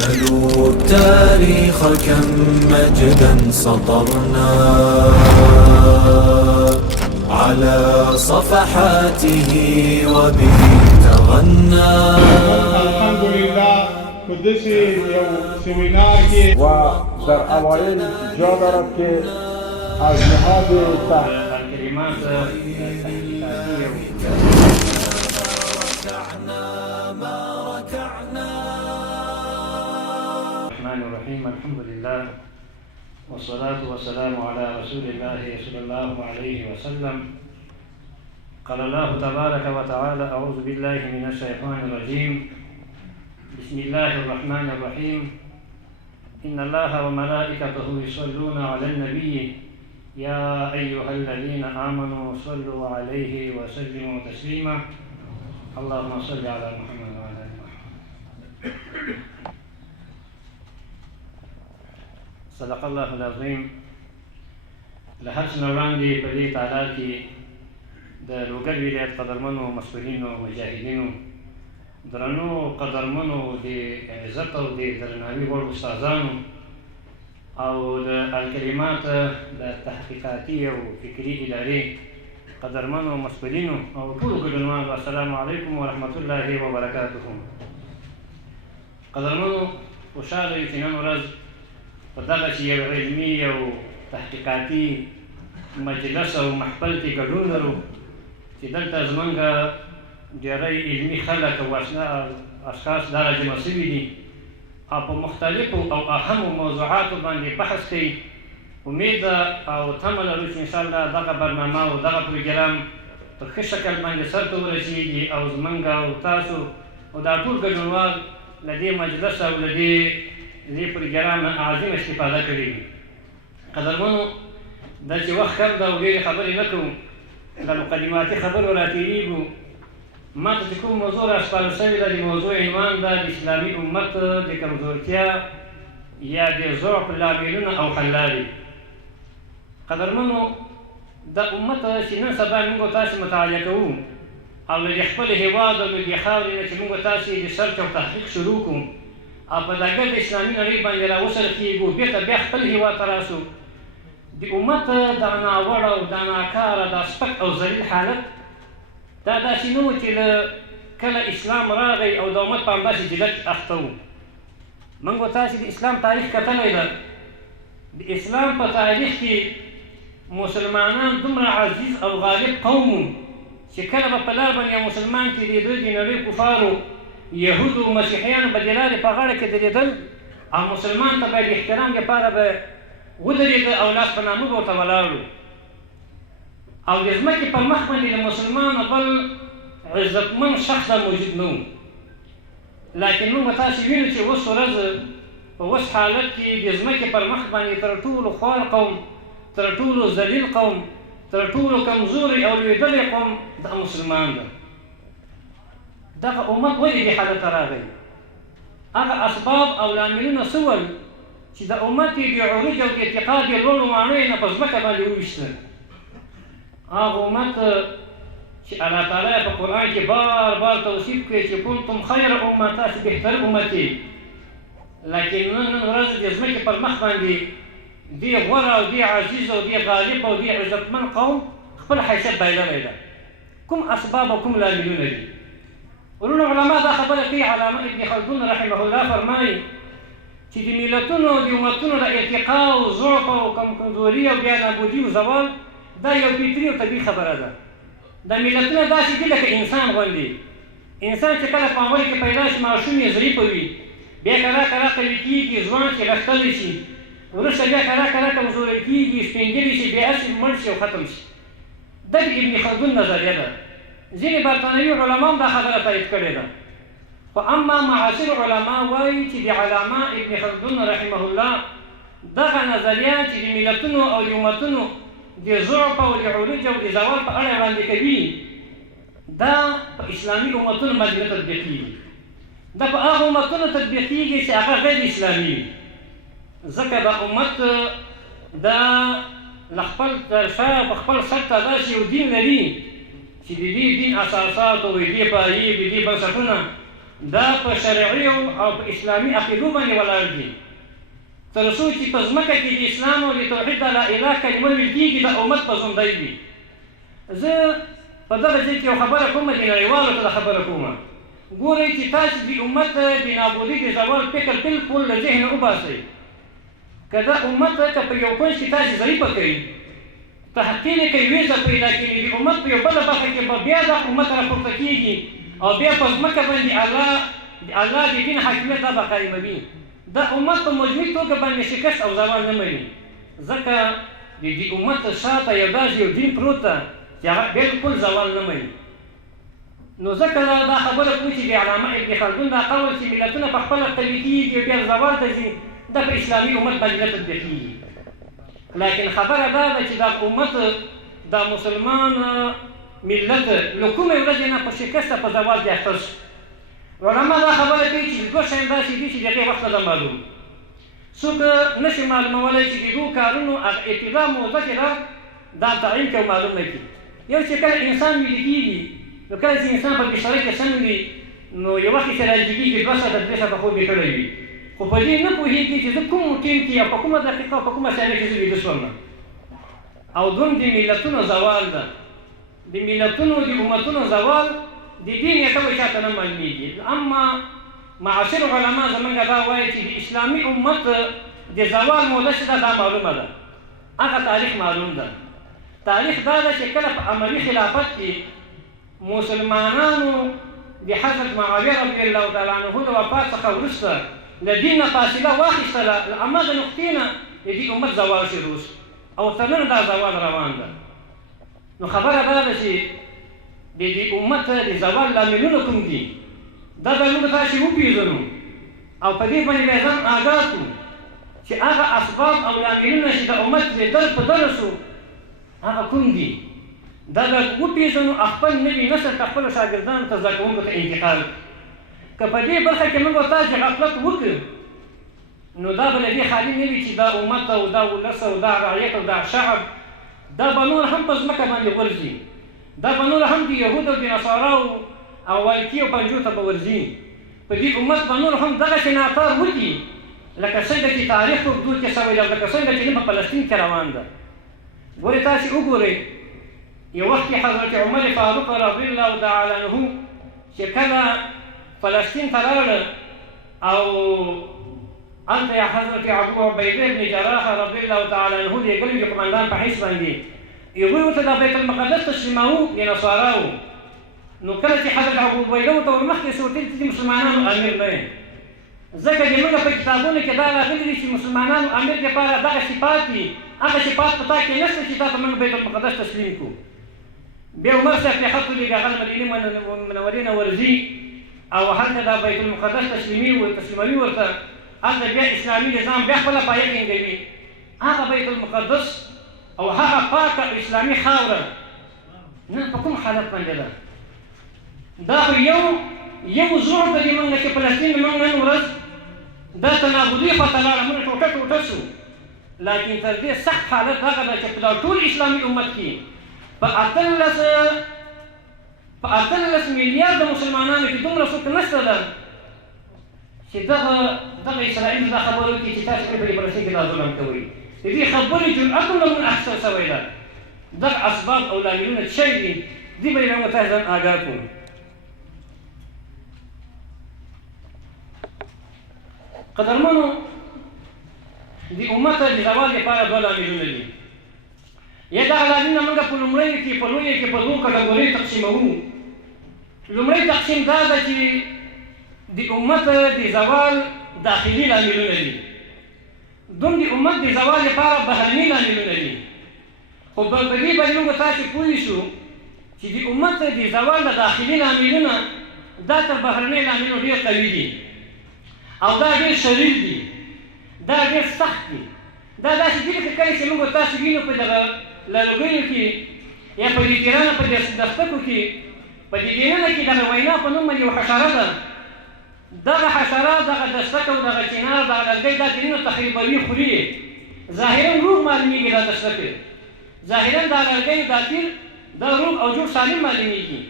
سلوا التاريخ كم مجدا سطرنا على صفحاته وبه تغنى. الحمد لله په داسې یو سیمینار کې و در اوایل جا دارد که از نهاد الكلمات الرحمن الرحيم. الحمد لله والصلاة والسلام على رسول الله صلى الله عليه وسلم. قال الله تبارك وتعالى: أعوذ بالله من الشيطان الرجيم. بسم الله الرحمن الرحيم. إن الله وملائكته يصلون على النبي يا أيها الذين آمنوا صلوا عليه وسلموا تسليما. اللهم صل على محمد وعلى آل محمد. صدق الله العظيم. له هر څه نه وړاندې په دې تعداد کې د لوګر ولایت قدرمنو مسؤلینو مجاهدینو درنو قدرمنو د عزت او د درناوي وړ استادانو او د الکلمات د تحقیقاتي او فکري ادارې قدرمنو مسؤلینو او ټولو ګډونوالو، السلام علیکم ورحمة الله وبرکاته. قدرمنو، خوشحاله یو چې نن ورځ په دغه چې یو علمي او تحقیقاتي مجلس او محفل کې ګډون لرو چې دلته زمونږ ډېری علمي خلک او اشخاص دا راجمع شوي دي او په مختلفو او اهمو موضوعاتو باندې بحث کوي. امید او تمه لرو چې انشاءالله دغه برنامه او دغه پروګرام په ښه شکل باندې سرته ورسېږي او زمونږ او تاسو او دا ټول ګډونوال له دې مجلس او له دې پروګرام نه عظیم استفاده کړې وي. قدرمنو، دا چې وخت کم ده او ډېرې خبرې نه کوو، د مقدماتي خبرو راتېرېږو. ما ته چې کوم موضوع راسپارل شوې ده، د موضوع عنوان ده د اسلامي امت د کمزورتیا یا د ضعف لاملونه او حل لارې. قدرمنو، د امت چې نن سبا موږ تاسې مطالعه کوو او له دې خپل هېواد او له دې خاورې نه چې موږ تاسې د سرچ او تحقیق شروع کړو او په ډګر د اسلامي نړۍ باندې راوڅرخېږو، بېرته بیا خپل هېواد ته راسو، د امت دا ناوړه او دا ناکاره دا سپک او ذلیل حالت دا داسې نه و چې له کله اسلام راغی او د امت په همداسې جلت اخته وو. موږ تاسې د اسلام تاریخ کتلی ده. د اسلام په تاریخ کې مسلمانان دومره عزیز او غالب قوم وو چې کله به په لار باندې یو مسلمان تېرېده د نړۍ کفارو یهودو مسیحیانو به د لارې په غاړه کې درېدل او مسلمان ته به د احترام لپاره به ودرېده او لاس په نامه به ورته ولاړو او د ځمکې پر مخ باندې د مسلمانو بل عزتمن شخص موجود نه و. لکن موږ تاسې وینو چې اوس ورځ په اوس حالت کې د ځمکې پر مخ باندې تر ټولو خوار قوم، تر ټولو ذلیل قوم، تر ټولو کمزوري او لوېدلی قوم دا مسلمان ده. دغه امت ولې دې حالت ته راغی؟ هغه اسباب او لاملونه څه ول چې د امت یې د عروج او د ارتقا د لوړو ماڼیو یې نه په ځمکه باندې وویشتل. هغه امت چې الله تعالی په قرآن کې بار بار توصیف کوي چې کنتم خیر امه، تاسې بهتر امت یې. لکن نن ورځ د ځمکې پر مخ باندې دې غوره او دې عزیز او دې غالب او دې عزتمن قوم خپل حیثیت بایللی ده. کوم اسباب او کوم لاملونه دي؟ ورونو علما دا خبره کوي. علامه ابن خلدون رحمه الله فرمایي چې د ملتونو او د امتونو د ارتقا او ضعف او کمزوري او بیا نابودي او زوال دا یو فطري او طبیعي خبره ده. دا ملتونه داسې دي لکه انسان غوندې. انسان چې کله په اول کې پیدا شي ماشوم یې ضعیفه وي، بیا کله کله قوي کېږي، ځوان شي، غښتلی شي، وروسته بیا کله کله کمزوری کېږي، سپینږیری شي، بیا هسې مړ شي او ختم شي. دا د ابن خلدون نظریه ده. ځینې برطانوي علما هم دا خبره تایید کړې ده. خو اما معاصر علما وایي چې د علامه ابن خلدون رحمه الله دغه نظریه چې د ملتونو او د امتونو د ضعف او د عروج او د زوال په اړه وړاندې کوي، دا په اسلامي امتونو باندې نه تطبیقېږي. دا په هغه امتونو تطبیقېږي چې هغه غیر اسلامي وي. ځکه دا امت دا له خپل تر شا په خپل سر ته داسې یو دین لري چې د دې دین اساسات او د دې پایې د دې بنسټونه دا په شرعي او په اسلامي عقیدو باندې ولاړ دي. تر څو چې په ځمکه کې د اسلام او د توحید د لا اله کلمه ویل کېږي د امت په ژوندی وي. زه په دغه ځای کې یو خبره کومه د نړیوالو ته خبره کومه. ګورئ چې تاسو د امت د نابودۍ د زوال فکر بالکل له ذهنه وباسئ. که دا امت که په یو کونج کې تاسو ضعیفه کوئ، تحقیر یې کوي، ویزه پیدا کوي، د امت په یو بله برخه کې به بیا دا امت راپورته کېږي او بیا په ځمکه باندې د الله د دین حاکمیت دا به قایموي. دا امت په مجموعي توګه باندې شکست او زوال نه مني، ځکه د دې امت شاته یو داسې یو دین پروت ده چې هغه بالکل زوال نه مني. نو ځکه دا خبره کوي چې د علامه ابن خلدون دا قول چې ملتونه په خپله قوي کېږي بیا زوال ته ځي، دا په اسلامي امت باندې نه تطبیقېږي. لیکن خبره دا ده چې دا امت دا مسلمان ملت له کومې ورځې نه په شکسته په زوال کې اخته شو. علما دا خبره کوي چې دوه شیان داسې دي چې د هغې وخت نه ده معلوم. څوک نشي معلومولی چې د دوو کارونو ابتدا موضوع کې ده دا تعین کړي او معلوم نه کړي. یو چې کله انسان ویده کېږي، نو کله چې انسان په بستره کې سم وي نو یو وخت چې راجع کېږي 2 ساعته 3 ساعته خوب یې کړی وي، خو په دې نه پوهېږي چې زه کوم ټیم کې یا په کومه دقیقه او په کومه ثانیه کې زه ویده شوم. او دوم د ملتونو زوال ده، د ملتونو د امتونو زوال د دې نیټه وایي چاته نه معلومېږي. اما معاصر علما زمونږ دا وایي چې د اسلامي امت د زوال موده چې ده دا معلومه ده، هغه تاریخ معلوم ده. تاریخ دا ده چې کله په عملي خلافت کې مسلمانانو د حضرت معاویه رضی الله تعالی عنه د وفات څخه وروسته له دین نه فاصله واخیستله، له هماغه نقطې نه د دې امت زوال شروع شو او تر نن دا زوال روان ده. نو خبره دا ده چې د دې امت د زوال لاملونه کوم دي، دا به موږ تاسې وپېژنو او په دې باندې به ځان آګاه کړو چې هغه اسباب او لاملونه چې د امت د در په در شو هغه کوم دي. دا به وپېژنو، خپل نوي نسل ته خپلو شاګردانو ته زده کوونکو ته انتقال کړو. که په دې برخه کې موږ او تاسې غفلت وکړو نو دا به له دې خالي نه وي چې دا امت او دا ولس او دا رعیت او دا شعب دا به نور هم په ځمکه باندې غورځي، دا به نور هم د یهودو او د نصاراو او والکي او پنجو ته به ورځي. په دې امت به نور هم دغسې ناتار وکړي لکه څنګه چې تاریخ په اوږدو کې شوی ده، لکه څنګه چې نن په فلسطین کې روان ده. ګورې تاسې وګورئ، یو وخت کې حضرت عمر فاروق رضی الله تعالی عنه چې کله فلسطین ته لاړه او هلته یا حضرت ابو عبیده بن جراح رضی الله تعالی عنه د یې د قمندان په حیث باندې هغوی ورته د بیت المقدس تسلیموو د نصاراو. نو کله چې حضرت ابو عبیده ورته ورمخکې شو ورته چې مسلمانانو امیر نه یې، ځکه د موږ په کتابونو کې دا راغلي دي چې مسلمانانو امیر دپاره دغه صفات دي، هغه صفات په تا کې نشته چې تا ته موږ بیت المقدس تسلیم کړو. بیا عمر صاحب ته خط ولیږه، هغه مدینې منورې نه ورځي او هلته دا بیت المقدس تسلیموي ورته، هلته بیا اسلامي نظام بیا خپله پایه ټینګوي. هغه بیت المقدس او هغه پاکه اسلامي خاوره نن په کوم حالت باندې ده؟ دا خو یو زوړ ته دي موږ چې فلسطین موږ نن ورځ دا تنابودي خواته لاړه، موږ ټوټه ټوټه شو. لیکن تر دې سخت حالت هغه ده چې په دا ټول اسلامي امت کې په 18 میلیارده مسلمانانو کې دومره څوک نشته ده چې دغه اسرائیل دا خبره وکړي چې تاسو په فلسطین کې دا ظلم کوئ. د دې خبرې جرأت هم له موږ اخیستل شوی ده. دغه اسباب او لاملونه څه شی دي، دې باندې موږ تاسو ځان آګاه کړو. قدرمنو، د امت د زوال لپاره دوه لاملونه دي. یا دغه لاملونه موږ په لومړیو کې په لویو کې په دوو کټګوریو تقسیموو. لومړی تقسیم دا ده چې د امت د زوال داخلي لاملونه دي، دوم د امت د زوال لپاره بهرني لاملونه دي. خو په دې باندې موږ تاسې پوه شو چې د امت د زوال د داخلي لاملونه دا تر بهرني لاملونو ډېر قوي دي او دا ډېر شریر دي، دا ډېر سخت دي. دا داسې دي لکه کله چې موږ تاسو وینو په دغه لرګیو کې یا په دې تیرانه په دستکو کې په دې دینه کې دغه وینا په نوم باندې یو حشره ده. دغه حشره دغه دستک او دغه چنار دغه لرګی دا دینونه تخریبوي، خوري. ظاهرا روغ معلومیږي دا دستک، ظاهرا دا لرګی دا تیر دا روغ او جوړ سالم معلومیږي.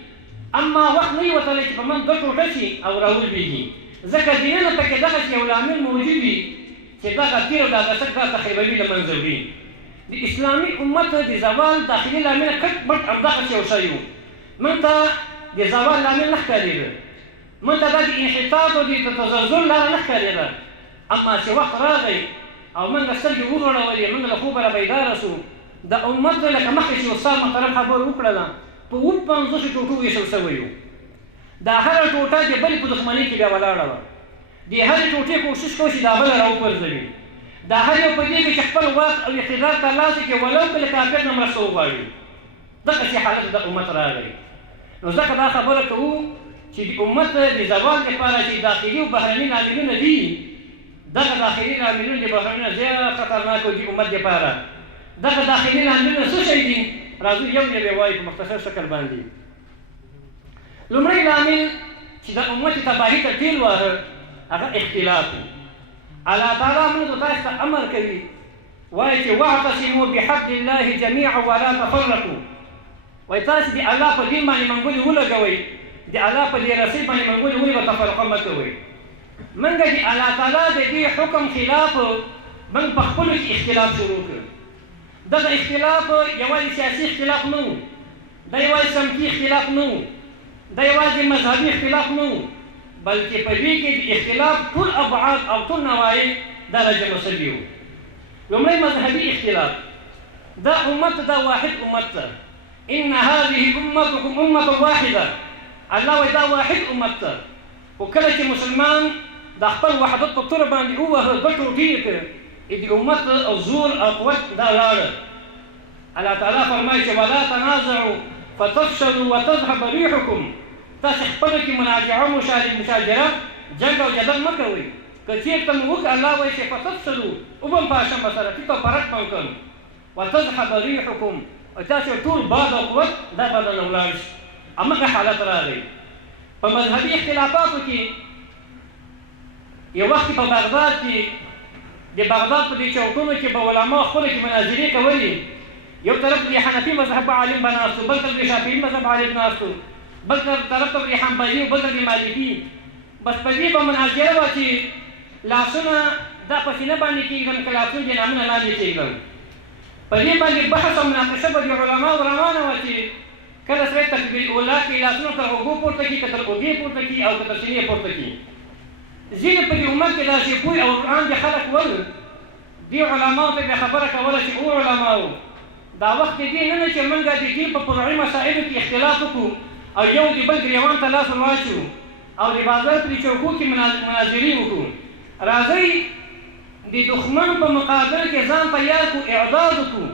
اما وخت نه وتلی چې په من دوه ټوټه شي او راولوېږي ځکه دننه پکې دغسې یو لامل موجود وي چې دغه تیر او دا دسک دا تخریبوي له منځه وړي د اسلامي امت د زوال داخلي لامل کټ پټ همدغسې یو شی و موږ ته د زوال لامل نه ښکارېده موږ ته دا د انحطاط او د تزلزل لاره نه ښکارېده اما چې وخت راغی او موږ سترګې وغړولې موږ له خوبه را بیداره سو د امت لکه مخکې چې استاد محترم خبره وکړله په 50 ټوټو ویشل شوی و دا هره ټوټه د بلې په دښمنۍ کې بیا ولاړه وه د هرې ټوټې کوشش کوي چې دا بله راوپرځوي دا هر یو په دې کې چې خپل واک او اقتدار ترلاسه کړي ولو که له کافر نه مرسته وغواړي دغسې حالت د امت راغی نو ځکه دا خبره کوو چې د امت د زوال لپاره چې داخلي او بهرني لاملونه دي دغه داخلي لاملونه د بهرني نه زیات خطرناک دي امت لپاره دغه داخلي لاملونه څه شی دي راځو یو یې ووایو په مختصر شکل باندې لومړی لامل چې د امت تباهي ته ټیل واهه هغه اختلاف و الله تعالی موږ تاسو ته امر کوي وایي چې واعتصموا بحبل الله جميعا ولا تفرقوا وایي تاسو د الله په دین باندې منګولې ولګوئ د الله په دې رسۍ باندې منګولې ولې به تفرقه مه کوئ موږ د الله تعالی د دې حکم خلاف موږ په خپلو کې اختلاف شروع کړ دغه اختلاف یوازې سیاسي اختلاف نه و دا یوازې سمتي اختلاف نه و دا یوازې مذهبي اختلاف نه و بلکې په دې کې د اختلاف ټول ابعاد او ټول نواحي دا راجمع شوي وو لومړی مذهبي اختلاف دا امت دا واحد امت ده ان هذه امتكم امه واحده الله وایي دا واحد امت ده خو کله چې مسلمان د خپل وحدت په توره باندې ووهه دوه ټوټې یې کړ د امت او زور او قوت دا لاړه الله تعالی فرمایي چې ولا تنازعوا فتفشلوا وتذهب ريحكم تاسو خپل کې مناجعه مشاجره جنګ او جدل مه کوئ که چېرته مو وکړه الله وایي چې فتفشلوا وبم پاشم سره ټیټه فرق به وکړم وتذهب ريحكم او تاسو ټول باد او قوت دا بدله ولاړ شي همغه حالت راغی په مذهبي اختلافاتو کې یو وخت په بغداد کې د بغداد په دې چوکونو کې به علما خپلو کې مناظرې کولې یو طرف د حنفي مذهب عالم به ناست و بل طرف د شافعي مذهب عالم ناست و بل طرف ته د حنبلي و بل طرف د مالکي بس په دې به مناظره وه چې لاسونه دا په سینه باندې کېږدم که لاسونه د نامونه لاندې کېږدم په دې باندې بحث او مناقشه به د علماو روانه وه چې کله سړی تکبیر اولا کړي لاسونه تر اوږو پورته کړي که تر اوږې پورته کړي او که تر سینې پورته کړي ځینې په دې امت کې داسې پوه او وړاندې خلک ول دې علماو ته بیا خبره کوله چې او علماو دا وخت دې نه چې موږ د دین په فروعي مسایلو کې اختلاف وکړو او یو د بل ګریوان ته لاس ور واچوو او د بازار په چوکو کې مناظرې وکړو راځئ د دښمن په مقابل کې ځان تیار کړو اعداد وکړو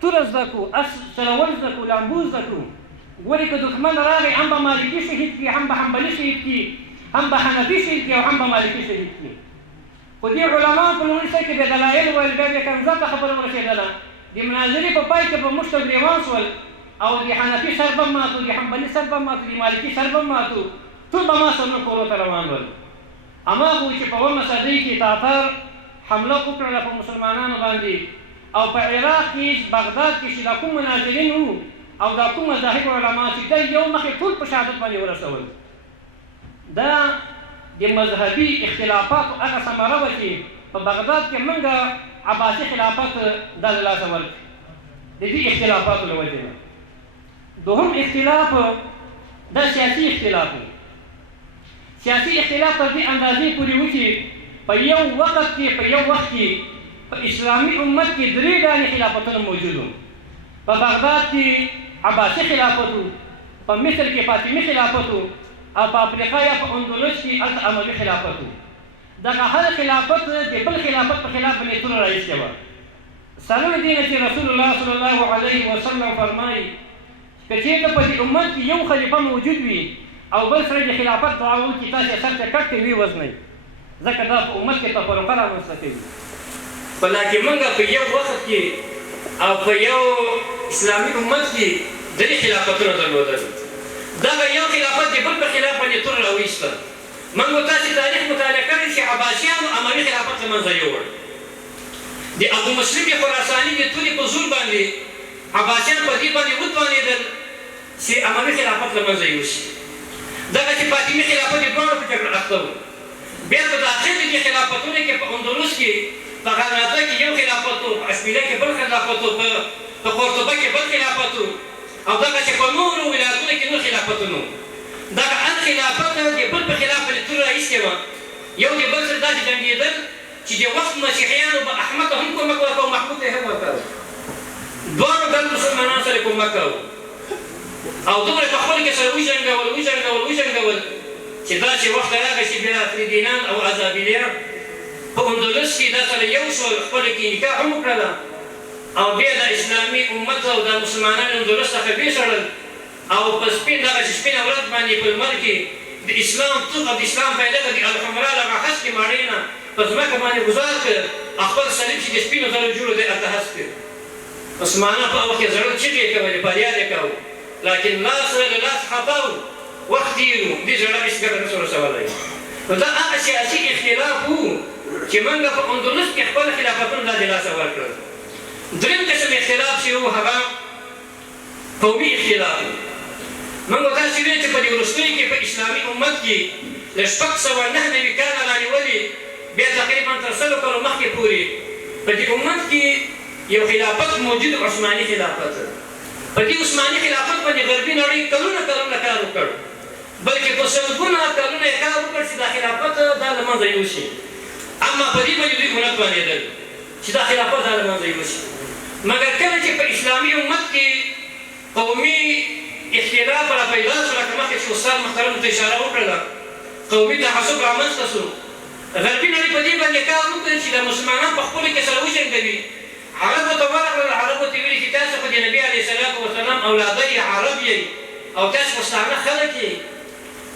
توره زده کړو اس چلول زده کړو لامبو زده کړو ګورې که دښمن راغی هم به مالکي شهید کړي هم به حنبلي شهید کړي هم به حنفي شهید کړي او هم به مالکي شهید کړي خو دې علماو په لومړي ځای کې بې دلایل ویل بیا بیا کنځا ته خبره ورسېدله د مناظرې په پای کې به موږ ته ګریوان شول او د حنفي سر به ماتو د حنبلي سر به ماتو د مالکي سر به ماتو ټول به ما سرونه کورو ته روان ول هماغه چې په اومه صدۍ کې تاتار حمله وکړله په مسلمانانو باندې او په عراق کې بغداد کې چې دا کوم مناظرین وو او دا کوم مذاهب علما چې دا یو مخې ټول په شهادت باندې ورسول دا د مذهبي اختلافاتو هغه ثمره وه چې په بغداد کې موږ عباسي خلافت دا له لاسه ورکړي د دې اختلافاتو له وجې نه دوهم اختلاف دا سیاسي اختلاف و سیاسي اختلاف تر دې اندازې پورې و چې په یو وخت کې په اسلامي امت کې 3 ډلې خلافتونه موجود وو په بغداد کې عباسي خلافت و په مصر کې فاطمي خلافت و او په افریقا یا په اندلس کې هلته اموي خلافت و دغه هر خلافت د بل خلافت په خلاف باندې توره راایستې وه څلور دې نه چې رسول الله صلی الله علیه وسلم فرمایي که چېرته په دې امت کې یو خلیفه موجود وي او بل سړی د خلافت دعا وکړي تاسې سر ته کټ کوي ووژنئ ځکه دا په امت کې تفرقه رامنځته کوي بلکې موږ په یو وخت کې او په یو اسلامي امت کې 3 خلافتونه درلودل دغه یو خلافت د بل په خلاف باندې توره راویسته موږ تاسې تاریخ مطالعه کړی چې عباسیانو اموي خلافت له منځه یوړ د ابو مسلم خراساني د تورې په زور باندې عباسیان په دې باندې وتوانېدل چې اموي خلافت له منځه یوسي دغه چې فاطمي خلافت یې دواړه په جګړه اخته وو بیا په داخل دې خلافتونو کې په اندلس کې په غرناطه کې یو خلافت و په اشبیله کې بل خلافت و په قرطبه کې بل خلافت و او دغه چې په نورو ولایتونو کې نور خلافتونه وو دغه هر خلافت د بل په خلاف باندې تور راایستې وه یو د بل سره داسې جنګېدل چې د وخت مسیحیانو به احمد ته هم کومک ورکوه محمود ته یې هم ورکوه دواړو ډول مسلمانانو سره کومک کوو او دومره په خپل کې سره وجنګول چې دا چې وخت راغی چې بیا فریدینان او ازابیلیان په اندلس کې دا سره یو شول خپل کې نکاح هم وکړله او بیا د اسلامي امت او د مسلمانانو اندلس څخه بېسړل او په دغه چې سپینه ورځ باندې په لمر کې د اسلام توغ او د اسلام بیرغ د الحمرا له هسکې ماڼۍ نه په ځمکه باندې ګزار کړ خپل صلیب چې د سپینو زرو جوړ دی هلته هسک کړ مسلمانان په هغه وخت کې زړه چیغې یې کولې فریاد یې کوو لکن لاس له لاس خطا و وخت تېر و دې زړه هېڅ ګټه نه شو رسولی نو دا هغه سیاسي اختلاف و چې موږ په اندلس کې خپل خلافتونه دا د لاسه ورکړل درېیم قسم اختلاف چې و هغه قومي اختلاف و موږ تاسې ویل چې په دې وروستیو کې په اسلامي امت کې له 699 کاله رانیولې بیا تقریبا تر 100 کالو مخکې پورې په دې امت کې یو خلافت موجود عثماني خلافت په دې عثماني خلافت باندې غربي نړۍ کلونه کار وکړ بلکې په سلګونه کلونه یې کار وکړ چې دا خلافت دا له منځه یوسي اما په دې باندې دوی ونه توانېدل چې دا خلافت دا له منځه یوسي مګر کله چې په اسلامي امت کې قومي اختلاف را پیدا شو لکه مخکې چې استاد محترم ته اشاره وکړله قومي تعصب رامنځته شو غربي نړۍ په دې باندې کار وکړ چې د مسلمانان په خپلو کې سره وجنګوي عربو ته ورغلل عربو ته ویلي چې تاسو خو د نبي علیه السلام وسلام اولادی عرب یئ او تاسو پښتانه خلک یئ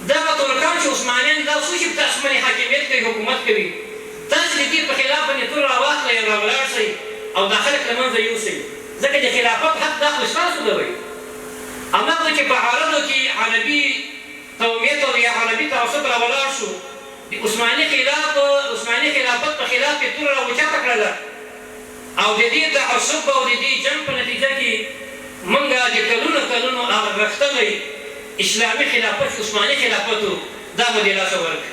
دغه ترکان چې عثمانیان دا څو چې تاسو باندې حاکمیت کوي حکومت کوي تاسو د دې په خلاف باندې تور راواخلئ او راولاړ شئ او دا خلک له منځه یوسئ ځکه د خلافت حق دا خو ستاسو ده وایي هماغه چې په عربو کې عربي قومیت او یا عربي تعصب راولاړ شو د عثماني خلافت په خلاف یې تور راوچته کړله او د دې تعصب او د دې جنګ په نتیجه کې موږ د کلونو هغه غښتلی اسلامي خلافت عثماني خلافت دا مو د لاسه ورکړ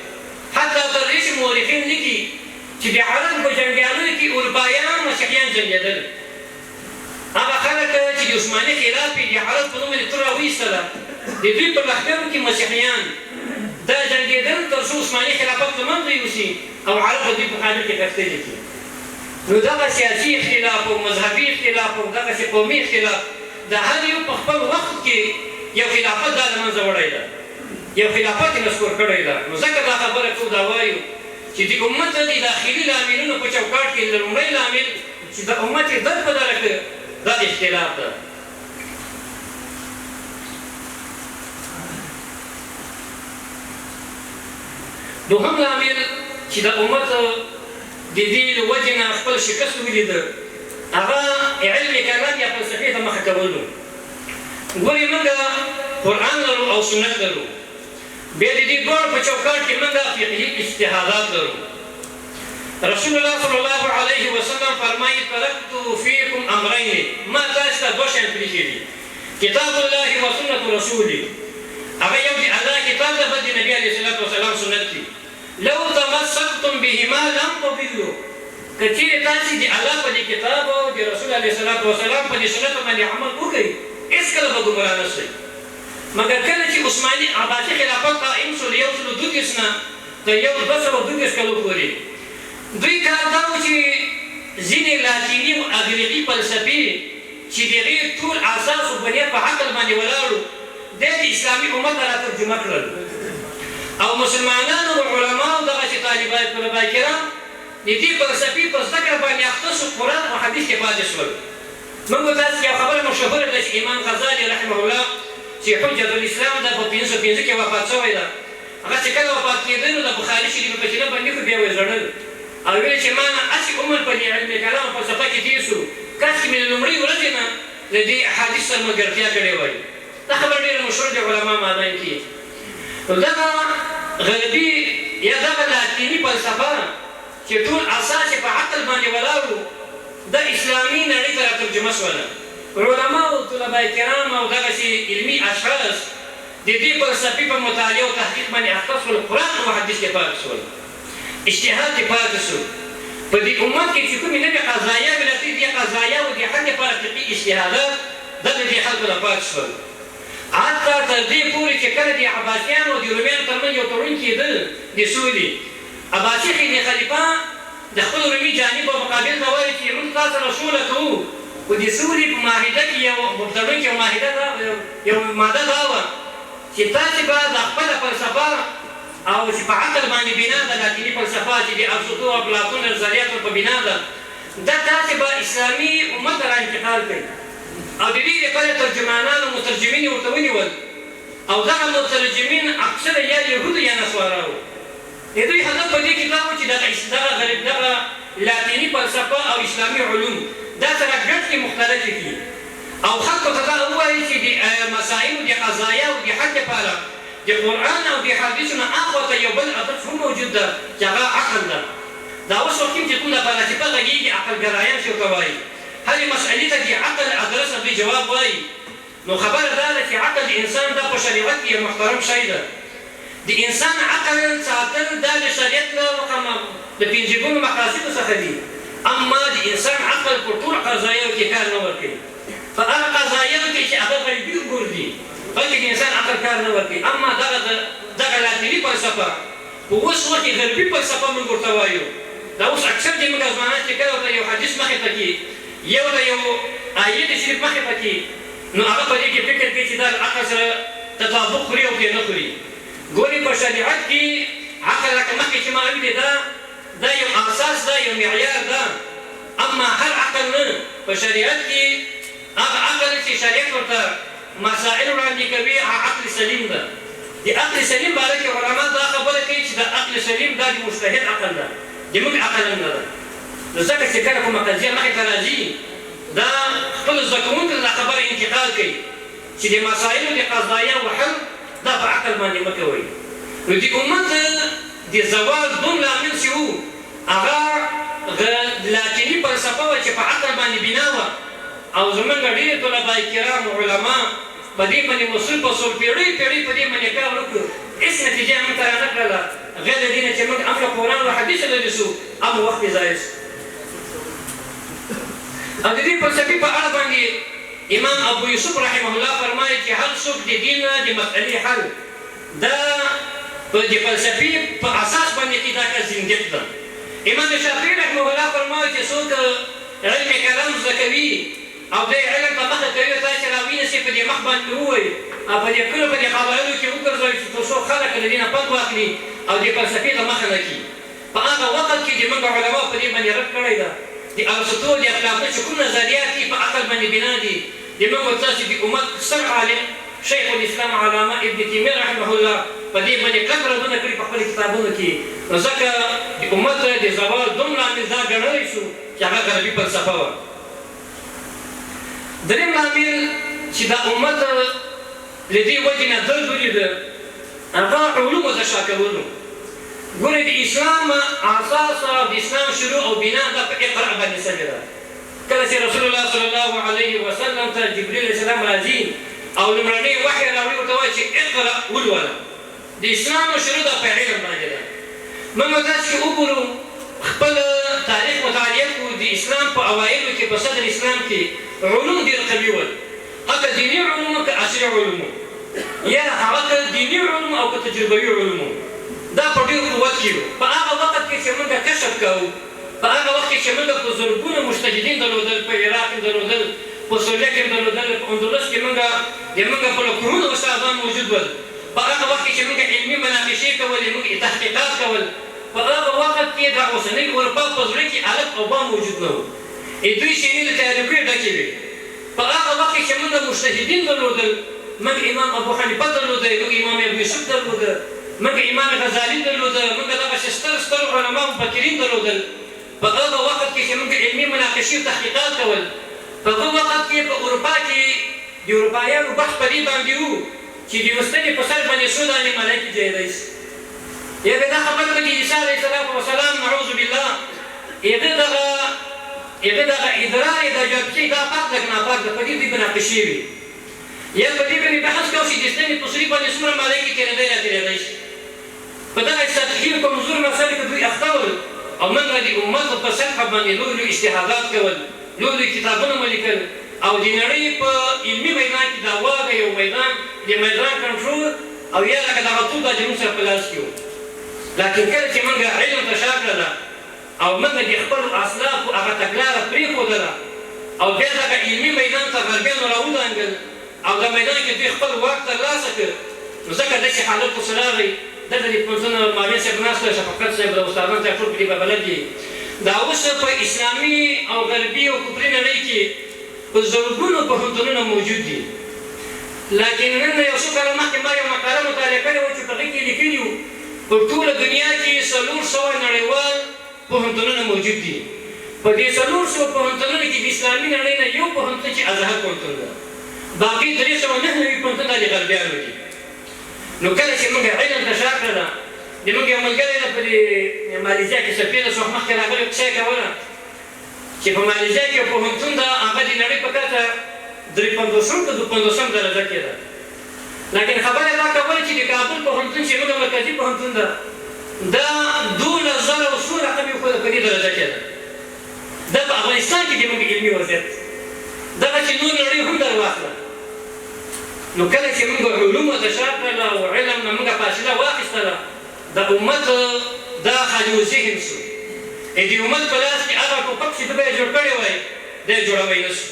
حتی تر دې چې مورخین لیکي چې د عرب په جنګیالیو کې اروپایان مسیحیان جنګېدل هغه خلک چې د عثماني خلاف یې د عرب په نوم باندې تور راویستله د دوی په لښکرو کې مسیحیان دا جنګېدل تر څو عثماني خلافت له منځه یوسي او عرب په دوی په مقابل کې غښتلي کړي نو دغه سیاسي اختلاف او مذهبي اختلاف او دغسې قومي اختلاف د هر یو په خپل وخت کې یو خلافت دا له منځه وړی ده یو خلافت یې نسکور کړی ده نو ځکه دا خبره ټول دا وایو چې د امت د داخلي لاملونو په چوکاټ کې لومړی لامل چې د امت یې درد بدله کړ دا اختلاف ده دوهم لامل چې د امت د دې له وجې نه خپل شکست ولیده هغه علم کلام یا فلسفې ته مخه کول ګورې موږ قرآن لرو او سنت لرو بیا د دې دواړو په چوکاټ کې موږ فقهي اجتهادات لرو رسول الله صلی الله علیه وسلم فرمایي ترکت فیکم امرین ما تاسو ته دوه شیان پرېښي دي کتاب الله و سنت رسولي هغه یو د الله کتاب ده بل د نبي علیه الصلاة وسلام سنت دي لو تمسکتم بهما لم تضلوا که چیرې تاسې د الله په دې کتاب او د رسول علیه الصلاة وسلام په دې سنتو باندې عمل وکړئ هېڅکله به ګمراه نه شئ مګر کله چې عثماني عباسي خلافت قایم شو له 132 نه تر 1232 کلو پورې دوی کار دا و چې ځینې لاتیني او اغریقي فلسفې چې د هغې ټول اساس او بنیاد په عقل باندې ولاړو دی د اسلامي امت نه راترجمه کړل او مسلمانانو او علماو دغسې طلبه کرام د دې فلسفې په زده کړه باندې اخته شو قرآن او حدیث کې پاتې شول موږ تاسو یو خبره مشهوره ده چې امام غزالي رحمه الله چې حجة الاسلام ده په 505 کې وفات شوی ده هغه چې کله وفات کېده نو د بخاري شریف په چینه باندې خو بیا ویې ژړل او ویل چې ما نه هسې عمر په دې علم کلام او فلسفه کې تېر شو کاشکې مې له لومړۍ ورځې نه له دې احادیث سره ملګرتیا کړې وای دا خبره ډېره مشهور ده علما مادان کې نو دغه غربي یا دغه لاتیني فلسفه چې ټول اساس یې په عقل باندې ولاړ و د اسلامي نړۍ ته راترجمه شوله علما او طلبه کرام او دغسې علمي اشخاص د دې فلسفې په مطالعه او تحقیق باندې اخته شول قرآن او حدیث کې پاتې شول اجتهاد کې پاتې شو په دې امت کې چې کومې نوې قضایا ولتې دې قضایا او دې حد لپاره فقهي اجتهادات دغه دې خلکو نه پاتې شول حتی تر دې پورې چې کله د عباسیانو او د رومیانو ترمنځ یو تړون کېدل د سولې عباسي خلیفه د خپل رومي جانب او مقابل ته وایي چې موږ تاسو سره سوله کوو خو د سولې په معاهده کې یو تړون کې یو ماده دا وه چې تاسې به د خپله فلسفه او چې په عقل باندې بنا ده لاتیني فلسفه چې د ارسطو او افلاطون نظریاتو په بنا ده دا تاسې به اسلامي امت ته را انتقال کوئ او د دې لپاره ترجمانان او مترجمین یې ورته ونیول او دغه مترجمین اکثره یا یهودو یا نصوارا وو د دوی هدف په دې کې دا وو چې دغه لاتیني فلسفه او اسلامي علوم دا سره ګډ کړي مختلفې کړي او خلکو ته دا ووایي چې د مسایلو د قضایا او د حل لپاره د قرآن او د حدیثو نه اخواته یو بل هدف هم موجود ده چې هغه عقل ده دا اوس وخت چې کوم د فلسفه غږېږي عقلګرایان چې ورته وایي هرې مسئلې ته د عقل ادرس او جواب وایي نو خبره دا ده چې عقل د انسان دا په شریعت کې یو محترم شی ده د انسان عقل ساتل دا د شریعت له د پنځګونو مقاصدو څخه دي اما د انسان عقل په ټول قضایاو کې کار نه ورکوي په هغه قضایاو کې چې هغه غیبي امور دي هلته کې انسان عقل کار نه ورکوي اما دغه لاتیني فلسفه په اوس وخت کې غربي فلسفه موږ ورته وایو دا اوس اکثر زموږ ځوانان چې کله ورته یو حدیث مخې ته کړي یو د یو آیت شریف مخې ته کړي نو هغه په دې کې فکر کوي چې دا عقل سره تطابق خوري او پرې نه خوري ګورې په شریعت کې عقل لکه مخکې چې ما ویلې دا یو اساس ده یو معیار ده اما هر عقل نه په شریعت کې هغه عقل چې شریعت ورته مسائل وړاندې کوي هغه عقل سلیم ده د عقل سلیم باره کې علما دا خبره کوي چې د عقل سلیم دا د مجتهد عقل ده د موږ عقل نه ده نو ځکه چې کله کومه قضیه مخې ته راځي دا خپل زده کوونکو ته دا خبره انتقال کوي چې د مسایلو د قضایا او حل دا په عقل باندې مه کوئ نو د امت د زوال دوم لامل چې و هغه لاتیني فلسفه وه چې په عقل باندې بنا وه او زمونږ ډېر طلبه کرام علما په دې باندې مسل په سل پیړۍ په دې باندې کار وکړو هېڅ نتیجه موږ ته رانه کړله غیر د دې نه چې موږ هم له قرآن او حدیث لرې شو هم وخت یې ضایع شو او د دې فلسفې په اړه باندې امام ابو یوسف رحمه الله فرمایي چې هر څوک د دین نه د مسئلې حل دا د فلسفې په اساس باندې کې دا کس زندق ده امام شافعي رحمه الله فرمایي چې څوک علم کلام زده کوي او د علم په مخه کوي تاسې راوینسي په دې مخ باندې ووایي او په دې کلو په دې قبایلو کې وګرځوي چې تر څو خلک له دې نه پند واخلي او د فلسفې د مخه نه کړي په هغه وخت کې زموږ علماو په دې باندې رد کړی ده د ارسطو د افلاطون چې کوم نظریات دي په عقل باندې بنا دي زموږ تاسې د امت ستر عالم شیخ الاسلام علامه ابن تیمیه رحمه الله په دې باندې کلک ردونه کړي په خپلو کتابونو کې نو ځکه د امت د زوال دوم لامل دا ګڼلی شو چې هغه غربي فلسفه وه درېیم لامل چې دا امت له دې وجې نه درد ولیده هغه علومو د شا کولو ګورئ د اسلام اساس او د اسلام شروع او بنا دا په اقرا باندې شوې ده کله چې رسول الله صلی الله علیه وسلم ته جبریل علیه السلام راځي او لومړنی وحی راوړي ورته وایي چې اقرا ولوله د اسلام شروع دا په علم باندې ده موږ داسې وګورو خپل تاریخ مطالعه کړو د اسلام په اوایلو کې په صدر اسلام کې علوم ډېر قوي ول هغه دیني علوم که عصري علوم یا هغه دیني علوم او که تجربوي علوم دا په ډېر قوت کې وو په هغه وخت کې چې موږ کشف کوو په هغه وخت کې چې موږ په زرګونه مجتهدین درلودل په عراق کې درلودل په سوریه کې درلودل په اندلس کې موږ په لکونو استادان موجود ول په هغه وخت کې چې موږ علمي مناقشې کولې موږ تحقیقات کول په هغه وخت کې د اوسنۍ اروپا په زړه کې الف او با موجود نه وو دوی شیانې له تحریکۍ ډکې وې په هغه وخت کې چې موږ مجتهدین درلودل موږ امام ابو حنیفه درلوده موږ امام ابو یوسف درلوده موږ امام غزالي درلوده موږ دغسې ستر علما مفکرین درلودل په هغه وخت کې چې موږ علمي مناقشې او تحقیقات کول په هغه وخت کې په اروپا کې د اروپایانو بحث په دې باندې و چې د وستنې په سر باندې څو دانې ملایکې جوړېدی شي یا به دا خبره ده چې عیسی علیه السلام نعوذ بالله هغه دغه هغه دغه ادرار یې د جابچې دا پاک ده که ناپاک ده په دې دوی مناقشې وي یا په دې باندې بحث کوو چې د اسلامي تصریف باندې څومره مالۍ کې تېرېدی راتېرېدی شي په دغه سطحي کمزور مسایلو کې دوی اخته ول او موږ د امت په سطحه باندې لوی لوی اجتهادات کول لوی لوی کتابونه مو لیکل او د نړۍ په علمي میدان کې دا واګه یو میدان د میدان کنټرول او یا لکه دغه ټول دا زموږ سره په لاس کې و لکن کله چې موږ علم ته شا کړله او موږ د خپلو اسلافو هغه تګلاره پرېښودله او بیا دغه علمي میدان ته غربیانو راودانګل او د میدان کې دوی خپل واک ترلاسه کړ نو ځکه داسې حالت ورسره راغی دلته د پوهنتون مامین صاحب ناست دی شفقت صاحب د استادانو ته ټول په دې به بلد دي دا اوس په اسلامي او غربي او کفري نړۍ کې په زرګونو پوهنتونونه موجود دي لکن نن یو څو کاله مخکې ما یو مقاله مطالعه کړې وه چې په هغې کې لیکلي وو په ټوله دنیا کې 400 نړیوال پوهنتونونه موجود دي په دې 400 پوهنتونونو کې د اسلامي نړۍ نه یو پوهنتون چې ازهر پوهنتون ده باقي 399 پوهنتون دا د غربیانو دي نو کله چې موږ علم ته شا کړله د موږ یو ملګری ده په دې مالیزیا کې سفیر څو وخت مخکې راغلی کیسه یې کوله چې په مالیزیا کې یو پوهنتون ده هغه د نړۍ په کچه 53 که 52 درجه کې ده لکن خبره دا کوله چې د کابل پوهنتون چې موږ مرکزي پوهنتون ده دا 12000 څو رقم یې وښوده په دې درجه کې ده دا په افغانستان کې د موږ علمي وضعیت دغه چې نور نړۍ هم در واخله نو کله چې موږ علومو ته شا کړله او علم نه موږ فاصله واخیستله د امت دا خالي ذهن شو د امت په لاس کې هغه ټوپک چې ده به یې جوړ کړی وای دی یې جوړوی نه شو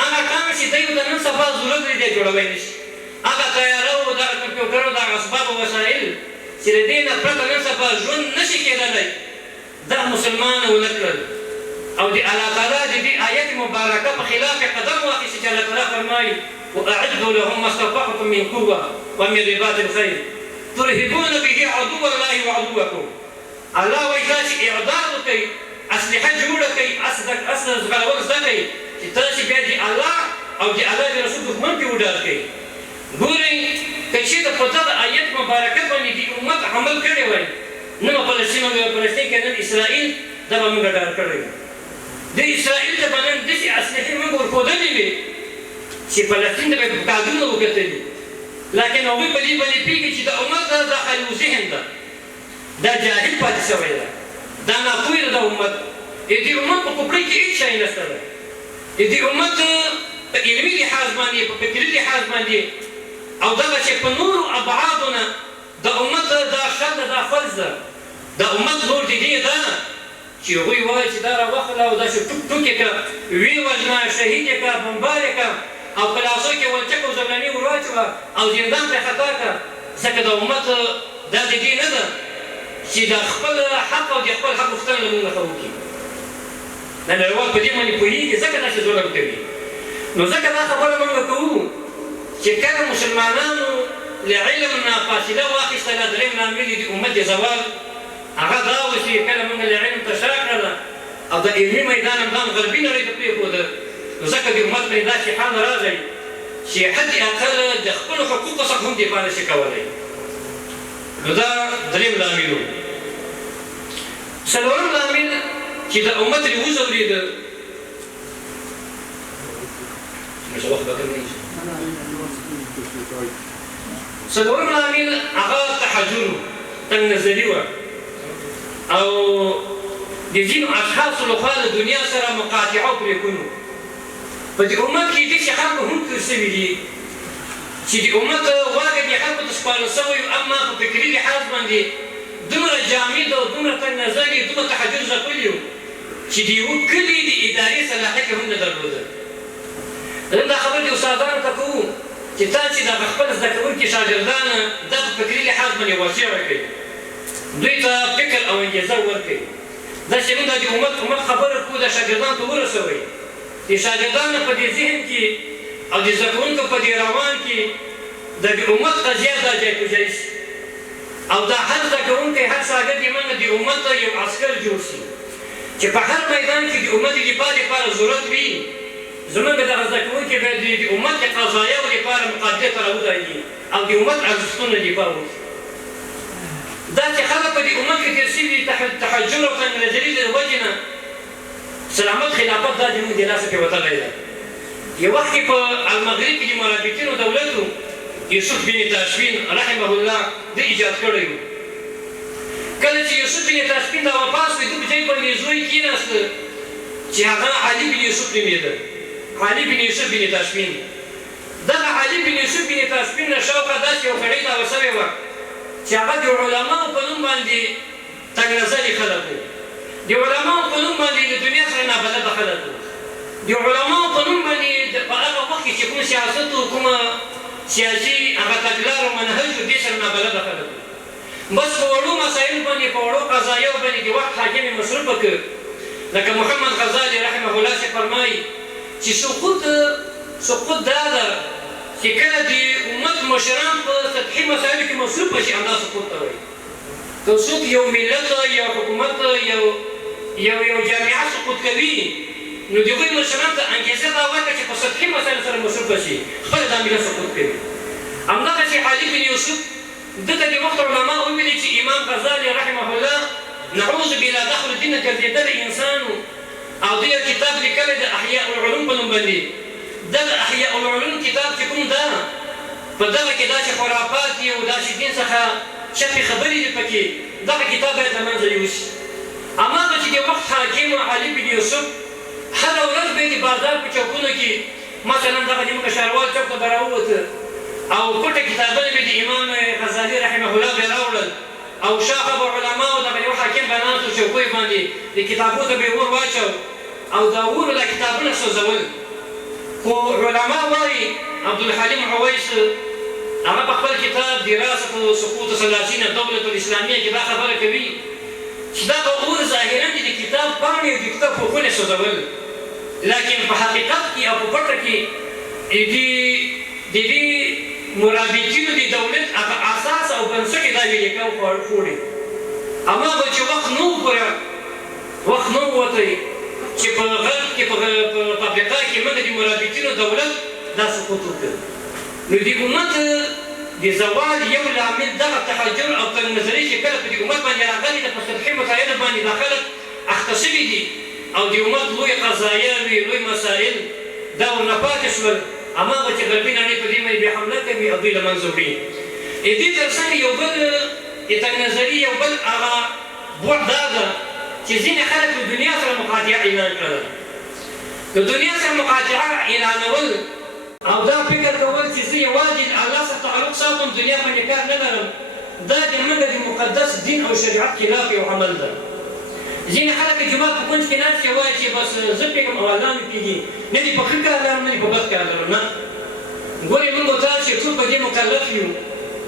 هغه کام چې دی ته نن سبا ضرورت دی دی یې جوړوی نه شي هغه تیاره او دغه کمپیوټر او دغه اسباب او وسایل چې د دې نه پرته نن سبا ژوند نه شي کېدلی دا مسلمان ونه کړل او د الله تعالی د دې آیت مبارکه په خلاف قدم واخیستې چې الله تعالی فرمایي واعدوا لهم ما استطعتم من قوه ومن رباط الخيل ترهبون به عدو الله وعدوكم الله وایي دا چې اعداد وکئ اسلحه جوړه کئ اسلحه ځغلول زده کئ چې تاسې بیا د الله او د الله د رسول دښمن پې وډار کئ ګورئ که چېرته په دغه آیت مبارکه باندې د امت عمل کړی وای نن فلسطین او فلسطین کې نن اسرائیل دا به موږ ډار کړی وای د اسرائیل ته به نن داسې اسلحې موږ ورښودلې وې چې فلسطین ته به یې په کادرونه وکتلي لکن هغوی په دې باندې پوهېږي چې د امت دا خالي ذهن ده دا جاهل پاتې شوی ده دا ناپوهه ده د امت د دې امت په کفرۍ کې هېڅ شی نشته ده د دې امت په علمي لحاظ باندې په فکري لحاظ باندې او دغه چې په نورو ابعادو نه د امت دا شر ده دا فلز ده د امت زور د دې ده چې هغوی وایي چې دا راوخله او داسې ټوک ټوک یې کړه ویې وژنه شهید یې کړه بمبار یې کړه او په لاسو کې ولچک او زولنې ور واچوه او زندان ته یې خطا کړه ځکه د امت دا د دې نه ده چې د خپل حق او د خپل حق غوښتنه له موږ څخه وکړي دا نړیوال په دې باندې پوهېږي ځکه داسې ظلم کوي نو ځکه دا خبره موږ کوو چې کله مسلمانانو له علم نه فاصله واخیستله درېیم لامل د امت د زوال هغه دا و چې کله موږ له علم ته شا کړله او د علمي میدان همدام غربي نړۍ ته پرېښوده نو ځکه د امت باندې داسې حال راغی چې حد اقل د خپلو حقوقو څخه هم دفاع نشي کولی نو دا درېیم لامل و څلورم لامل چې د امت یې وځورېده څلورم لامل هغه تحجر تنګ نظري وه او د ځینو اشخاصو لخوا د دنیا سره مقاطعه او پرېکونو په دې امت کې داسې خلکو هم تېر شوي دي چې د امت واګه دې خلکو ته سپارل شوی اما په فکري لحاظ باندې دومره جامد او دومره تنګ نظري دومره تحجر ځپلي وو چې د یوه کلي د ادارې صلاحیت یې هم نه درلوده نن دا خبرې د استادانو ته کوو چې تاسې دغه خپل زده کوونکي شاګردانه دا په فکري لحاظ باندې واضح کړئ دوی ته فکر او انګېزه ورکړئ داسې موږ د امت خبره کوو د شاګردانو ته ورسوئ د شاګردانو په دې ذهن کې او د زده کوونکو په دې روان کې د امت قضیه دا جای په جای شي او دا هر زده کوونکی هر شاګرد یې موږ د امت یو عسکر جوړ شي چې په هر میدان کې د امت د دفاع لپاره ضرورت وي زموږ دغه زده کوونکي باید د امت د قضایاو لپاره مقابلې ته راودرېږي او د امت ارزښتونه دفاع وکړي داسې خلک په دې امت کې تېر شوي دي تحجر او تنګ نظري له وجې نه سلامت خلافت دا زموږ د لاسه پرې وتلی ده. یو وخت کې په المغرب کې د مرابطینو دولت و، یوسف بن تاشفین رحمه الله ده ایجاد کړی و. کله چې یوسف بن تاشفین دا وفات شو، ده په ځای باندې زوی کېناسته چې هغه علي بن یوسف نومېده، علي بن یوسف بن تاشفین. دغه علي بن یوسف بن تاشفین نه شاوخوا داسې یو کړۍ تاوه شوې وه چې هغه د علماو په نوم باندې تنګ نظري خلک وو، د علماو په نوم باندې د دنیا سره نابلده خلک وو، د علماو په نوم باندې په هغه وخت کې چې کوم سیاست و، کومه سیاسي هغه تګلاره او منهج و، دې سره نابلده خلک وو. بس په وړو مسایلو باندې، په وړو قضایاو باندې د وخت حاکم یې مصروفه کړ. لکه محمد غزالي رحمه الله چې فرمایي چې سقوط دا ده چې کله د امت مشران په سطحي مسایلو کې مصروفه شي، همدا سقوط ته وایي. که څوک یو ملت، یو حکومت، یو جامعه سقوط کوي، نو د هغوی مشرانو ته انګېزه دا ورکړه چې په سطحي مسایلو سره مصروفه شي، خپله دا ملت سقوط کوي. همدغسې علي بن یوسف ده ته د وخت علما وویلي چې امام غزالي رحمه الله نعوذ بالله دخل الدین ګرځېدلی انسان و، او ده یو کتاب لیکلی د احیاء العلوم په نوم باندې. دغه احیاء العلوم کتاب چې کوم ده، په دغه کې داسې خرافات دي او داسې دین څخه چپې خبرې دي پکې، دغه کتاب باید له منځه یوسي. هماغه چې د وخت حاکم علي بن یوسف هره ورځ به یې د بازار په چوکونو کې مثلا دغه زموږ ښاروال چوک ته به راووته او پټه کتابونه به د امام غزالي رحمه الله به راوړل، او شاخه به علماو دغه یو حاکم به ناست و چوکیو باندې د کتابونو ته به یې اور واچو او دا اور دا کتابونه سوځول. خو علما وایي عبدالحلیم عویس هغه په خپل کتاب دراسة سقوط ثلاثین الدولة الاسلامیه کې دا خبره کوي چې دغه اور ظاهرا د کتاب پاڼې او د کتاب پوښونه سوځول، لیکن په حقیقت کې او په پټه کې د دې مرابطینو د دولت هغه اساس او بنسټ یې دا ویلې خوړې. هماغه چې وخت نه ووتی چې په غرب کې په افریقا کې موږ د مرابطینو دولت دا سقوط وکړ، نو د امت د زوال یو لامل دغه تحجر او تنګ نظري چې کله په د امت باندې راغلي ده، په سطحي مسایلو باندې دا خلک اخته شوي دي او د امت لوی قضایاوې، لوی مسایل دا ورنه پاتې شول. هماغه چې غربي نړۍ په دې باندې بیا حمله کوي او دوی له منځه وړي. دې تر څنګ یو بل د تنګ نظري یو بل هغه بعد دا ده چې ځینې خلک د دنیا سره مقاطعه اعلان کړله. د دنیا سره مقاطعه اعلانول او دا فکر کول چې زه یوازې د الله سره تعلق ساتم، دنیا باندې کار نه لرم، دا زموږ د مقدس دین او شریعت خلاف یو عمل ده. ځینې خلک د جومات په کونج کې ناست چې وایي چې بس زه پرېږدم او الله مې پرېږدي، نه دې په ښه کار لرم نه دې په بد کار لرم. نه، ګورې موږ او تاسو چې ټول په دې مکلف یو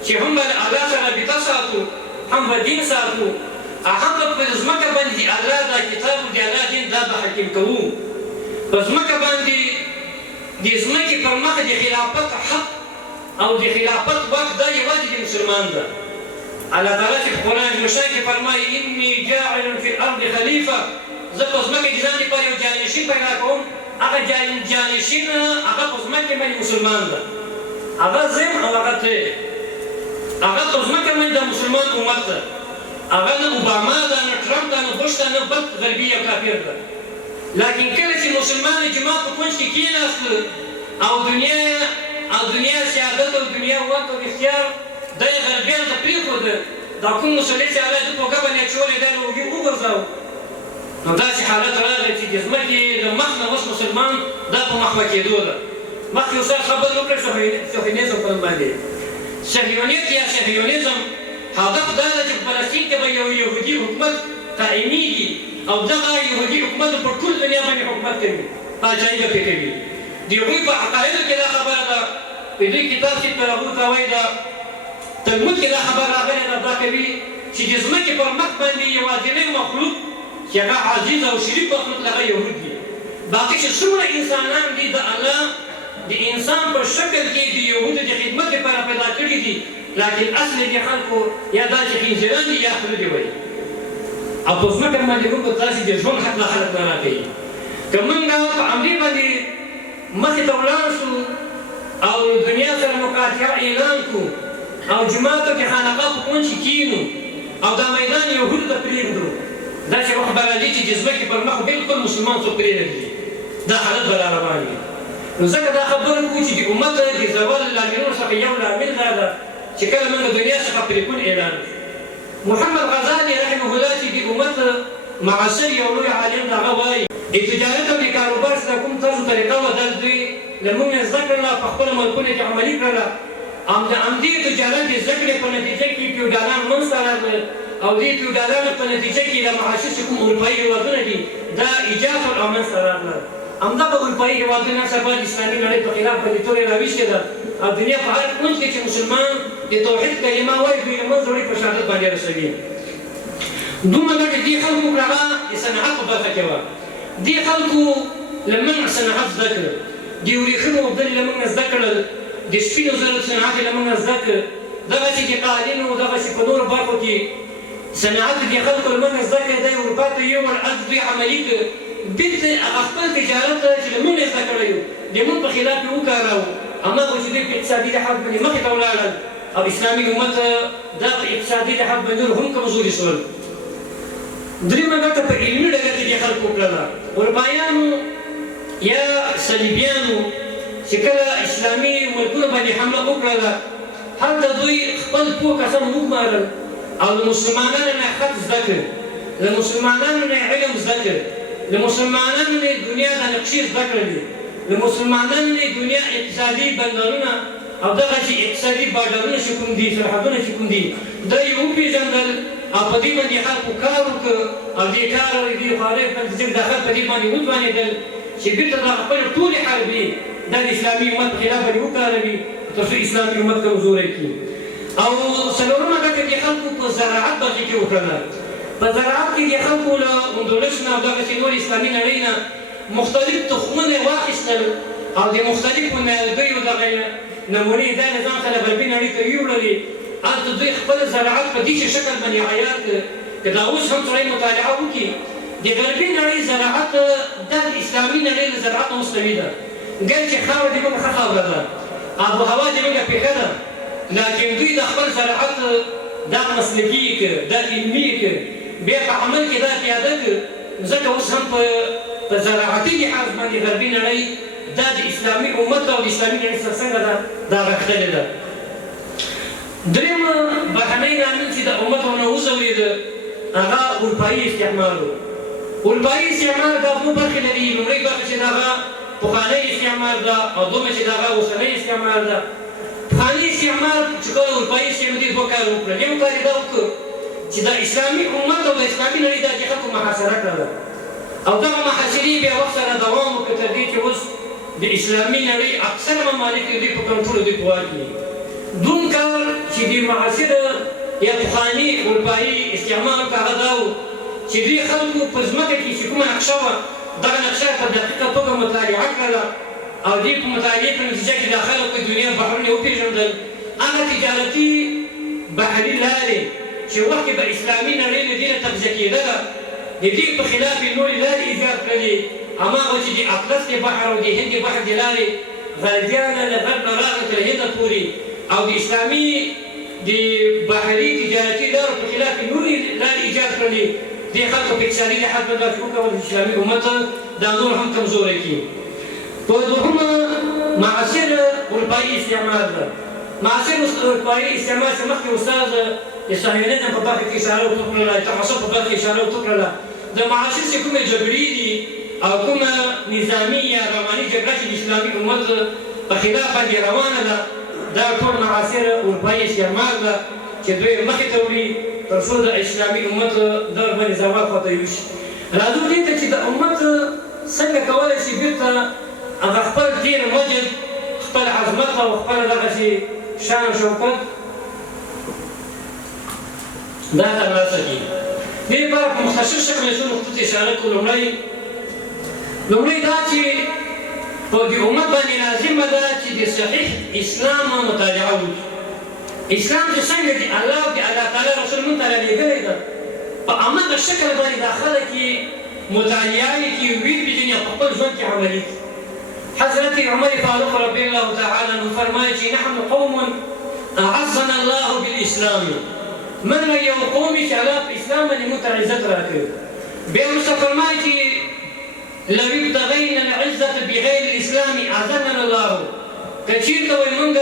چې هم به له الله سره رابطه ساتو، هم به دین ساتو، هم به په ځمکه باندې د الله دا کتاب او د الله دین دا به حکیم کوو. په ځمکه باندې د ځمکې پر مخ د خلافت حق او د خلافت واک دا یوازې د مسلمان ده. الله تعالی چې په قرآن مشان کې فرمایي اني جاعل فی الارض خلیفه، زه په ځمکه کې ځان لپاره یو جانشین پیدا کوم، هغه جانشین هغه په ځمکه باندې مسلمان ده، هغه زم او هغه ته، هغه په ځمکه باندې د مسلمان امت ده، هغه نه اوباما ده، نه ټرمپ ده، نه بوش ده، نه بل غربي یا کافر ده. لیکن کله چې مسلمان د جومات په کونج کې کېناستل او دنیا سیادت او دنیا واک او اختیار دا یې غربیانو ته پرېښوده، دا کوم مسلط چې الله یې ده په اوږه باندې اچولی دا له اوږې وغورځاوه، نو داسې حالت راغی چې د ځمکې د مخ نه اوس مسلمان دا په مخفه کېدو ده. مخکې استاد خبرې وکړې صهیونیزم په نوم باندې. صهیونیت یا صهیونیزم هدف دا ده چې په فلسطین کې به یو یهودي حکومت قایمیږي او دغه یهودي حکومت په ټول دنیا باندې حکومت کوي، پاچاهي به پرې کوي. د هغوی په عقایدو کې دا خبره ده، په دوی کتاب چې تلغوت ته وایي ده، تلمود کې دا خبر راغلی ده، دا کوي چې د ځمکې پر مخ باندې یوازینی مخلوق چې هغه عزیز او شریف مخلوق هغه یهود دي. باقي چې څومره انسانان دي د الله د انسان په شکل کې د یهودو د خدمت لپاره پیدا کړي دي، لیکن اصل د خلکو یا دا چې خنزیران دي یا خله دي وایي. او په ځمکه باندې موږ تاسې د ژوند حق له خلک نه راکوي. که موږ په همدې باندې مخې ته ولاړ شو او دنیا سره مقاطعه اعلان کړو او جوماتو کې خانقاه په کونج کې کینو او دا میدان یهودو ته پرېږدو، داسې وخت به راځي چې د ځمکې پر مخ بلکل مسلمان څوک پرېنږدي دا حالت به را روان وي نو ځکه دا خبره کوو چې د امت د زوال لاملونو څخه یو لامل دا ده چې کله موږ د دنیا څخه پرېکون اعلان محمد غزالي رحمه الله چې د امت معاصر یو لوی عالم د هغه وایي د تجارت او د کاروبار سره کوم طرز طریقه وه دا دوی له موږ نه زده کړله په خپلو ملکونو کې عملي کړله د همدې تجارت د زده کړې په نتیجه کې فیوډالان منځته راغلل او دې فیوډالانو په نتیجه کې د معاشر چې کوم اروپایي هېوادونه دي دا ایجاد شول او منځته راغلل همدغه اروپایي هېوادونه نن سبا د اسلامي نړۍ په خلاف باندې تورې راویستې ده او دنیا په هر کونج کې چې مسلمان د توحید کلمه وایي دوی له منځه وړي په شهادت باندې رسوي دومره ګټې دې خلکو کړه هغه د صنعت په برخه کې وه دې خلکو له موږ صنعت زده کړه د ورېښمو اوبدل له موږ نه زده کړل د سپینو زرو صنعت له موږ نه زده کړه دغسې د قالینو دغسې په نورو برخو کې صنعت دې خلکو له موږ نه زده کړه دی اروپا ته یوړ هلته دوی عملي کړه بېرته هغه خپل تجارت چې له موږ نه زده کړی و د موږ په خلاف یې وکاراوه هماغه چې دوی په اقتصادي لحاظ باندې مخې ته ولاړل او اسلامي امت دا په اقتصادي لحاظ باندې هم کمزوري شول درېیمه ګټه په علمي ډګر کې دې خلکو وکړله اروپایانو یا صلیبیانو چې کله اسلامي ملکونو باندې حمله وکړله هلته دوی خپل پوه کسان وګمارل او له مسلمانانو نه خط زده کړ له مسلمانانو نه علم زده کړ له مسلمانانو نه دنیا د نقشې زده کړلې له مسلمانانو نه دنیا اقتصادي بندرونه او دغسې اقتصادي باډرونه چې کوم دي سرحدونه چې کوم دي دا یې وپېژندل او په دې باندې خلکو کار وکړ او دې کار دې خوارۍ په نتیجه کې دا خلک په دې باندې وتوانېدل چې بېرته دا خپلې ټولې حربې دا د اسلامي امت په خلاف باندې وکاروي تر څو اسلامي امت کمزوری کړي او څلورمه ګټه دې خلکو په زراعت برخې کې وکړله په زراعت کې دې خلکو له اندلس نه او دغسې نور اسلامي نړۍ نه مختلف تخمونه واخیستل او د مختلفو نیالګیو دغه نمونې دا نظام سره غربي نړۍ ته یوړلې هلته دوی خپل زراعت په دې شکل باندې عیار کړ که دا اوس هم سړی مطالعه وکړي د غربي نړۍ زراعت دا د اسلامي نړۍ له زراعت نه مستوي ده ګر چې خاوره د موږ ښه خاوره ده آب و هوا د موږ پېښه ده لکن دوی د خپل زراعت دا مسلکي یې کړ دا علمي یې کړ بیا په عمل کې دا پیاده کړ ځکه اوس هم په زراعتي لحاظ باندې غربي نړۍ دا د اسلامي امت او د اسلامي نړۍ سره څنګه ده دا غښتلې ده درېیم بهرنی لامل چې د امت ونه وځورېده هغه اروپایي استعمار و اروپایي استعمار دا دوه برخې لري لومړۍ برخه چې د هغه پخوانی استعمار ده او دومره چې د هغه اوسنی استعمار ده پخواني استعمار چې کله اروپایي استعمار دې دوه کار وکړل یو کار یې دا وکړ چې د اسلامي امت او د اسلامي نړۍ دا د خلکو محاصره کړله او دغه محاصرې بیا وخت سره دوام وکړ تر دې چې اوس د اسلامي نړۍ اکثره ممالک د دوی په کنټرول دوی په واک کې دوم کار چې د معاصر یا پخواني اروپایي استعمار وکړ هغه دا و چې دوی خلکو په ځمکه کې چې کومه نقشه وه دغه نقشه په دقیقه توګه مطالعه کړله او دې په مطالعې په نتیجه کې د خلکو د دنیا بحرونه وپېژندل هغه تجارتي بحري لارې چې وخت به اسلامي نړۍ له دې نه تغذیه کېدله د دې په خلاف یې نورې لارې ایجاد کړلې هماغه چې د اطلس د بحر او د هند د بحر د لارې غربیانه له غرب نه راغله تر هنده پورې او د اسلامي د بحري تجارتي لارو په خلاف یې نورې لارې ایجاد کړلې دې خلکو په اقتصادي لحاظ باندې داسې وکول چې اسلامي امت دا نور هم کمزوری کړي په دوهمه معاصر اروپایي استعمار ده معاصر اروپایي استعمار چې مخکې استاد د صهیونیزم په برخه کې اشاره وکړله د تعصب په برخه کې اشاره وکړله د معاصر چې کومې جګړې دي او کومه نظامي یا رواني جګړه چې د اسلامي امت په خلاف باندې روانه ده دا ټول معاصر اروپایي استعمار ده چې دوی مخې ته وړي تر څو د اسلامي امت دغه باندې زوال خواته یوسي راځو دې ته چې د امت څنګه کولی شي بېرته هغه خپل تېر مجد خپل عظمت او خپل دغسې شان او شوکت دا ترلاسه کړي دې لپاره په مختصر شکل یې څو نقطو ته اشاره کړو لومړی دا چې په دې امت باندې لازمه ده چې د صحیح اسلام مطالعه وکړي اسلام چې څنګه د الله او د الله تعالی رسول موږ ته رالیږلی ده په عمده شکل باندې دا خلک یې مطالعه یې کړي ویې پېژني او په خپل ژوند کې عملي کړي حضرت عمر فاروق رضی الله تعالی عنه فرمایي چې نحن قوم اعزنا الله بالاسلام من یو قوم چې الله په اسلام باندې موږ ته عزت راکړي بیا وروسته فرمایي چې لو ابتغینا العزة بغیر الاسلام اعزنا الله. که چېرته وایي موږ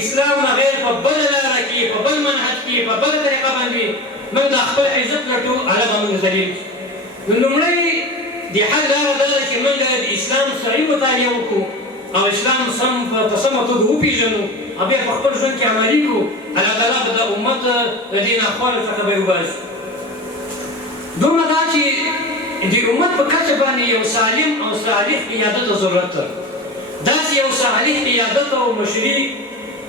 اسلام نه غیر په بله لاره کې په بل منهج کې په بله طریقه باندې موږ د خپل عزت لټو هغه به موږ ذلیل نو لومړی د حل لاره دا ده چې موږ د اسلام صحیح مطالعه وکړو او اسلام په سمه توګه وپېژنو او بیا په خپل ژوند کې عملي کړو. الله تعالی به د امت د دې ناخوالو څخه به وباسي. دومره دا چې د امت په کچه باندې یو سالم او صالح قیادت ته ضرورت ده. داسې یو صالح قیادت او مشري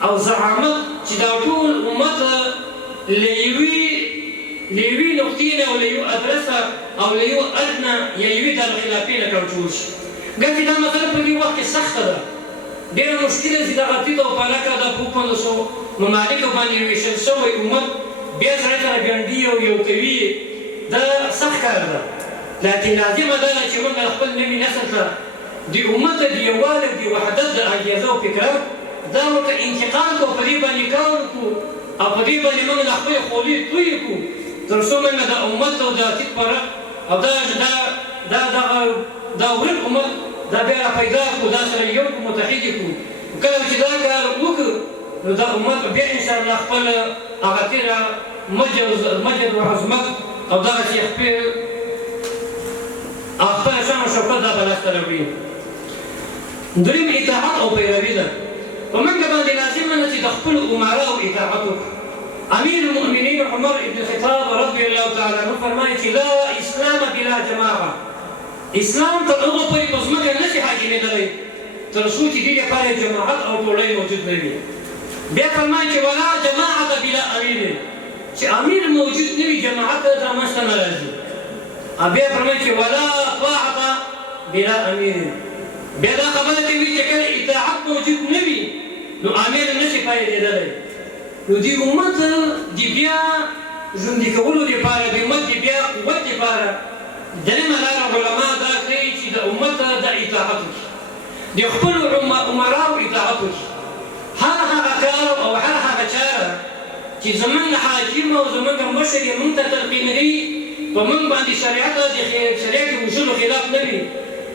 او زعامت چې دا ټول امت له یوې نقطې نه او له یو ادرسه او له یو ادنه یا یوې دارالخلافې نه کنټرول شي. ګټې دا مسله په دې وخت کې سخته ده، ډېره مشکله چې دغه تیت او پالکه دا په 500 ممالکو باندې ویشل شوی امت بیا سره سره ګنډي او یو کوي، دا سخت کار ده. لکن لازمه ده چې موږ خپل نوي نسل ته د امت د یووالي او د وحدت د انګېزه او فکره دا ورته انتقال کړو، په دې باندې کار وکړو او په دې باندې موږ د خپلې خولې توی کړو تر څو موږ د امت او د تیت فرق او دا ورک امت دا بیا را پیدا کړو، دا سره یو کړو، متحد کړو. کله چې دا کار وکړو نو دا امت بیا انشاءالله خپل هغه تېره مجد و عظمت او دغسې خپل شان او شوکت دا به لاسته راوړي. دریم اطاعت او پیروي ده. په موږ باندې لازمه ده چې د خپلو امراو اطاعت وکړو. امیر المؤمنین عمر ابن الخطاب رضی الله تعالی عنه فرمایي چې لا اسلام بلا جماعه، اسلام تر هغو پورې په ځمکه نشي حاکمېدلی تر څو چې دې لپاره جماعت او ټولۍ موجود نه وي. بیا فرمایي چې ولا جماعت بلا امیر، چې امیر موجود نه وي جماعت رامنځته نه راځي. بیا فرمایي چې ولا طاعت بلا امیر، بیا دا خبره کوي چې کله اطاعت موجود نه وي نو امیر نشي پایېدلی. نو د امت د بیا ژوندي کولو دپاره د امت د بیا قوت دپاره درېیمه لاره علما دا کوي چې د امت د اطاعت وکړي، د خپلو امراو اطاعت وکړي. هر هغه کار او هر هغه چاره چې زموږ حاکم او زموږ مشر یې موږ ته تلقینوي په موږ باندې شریعت د شریعت اصولو خلاف نه وي،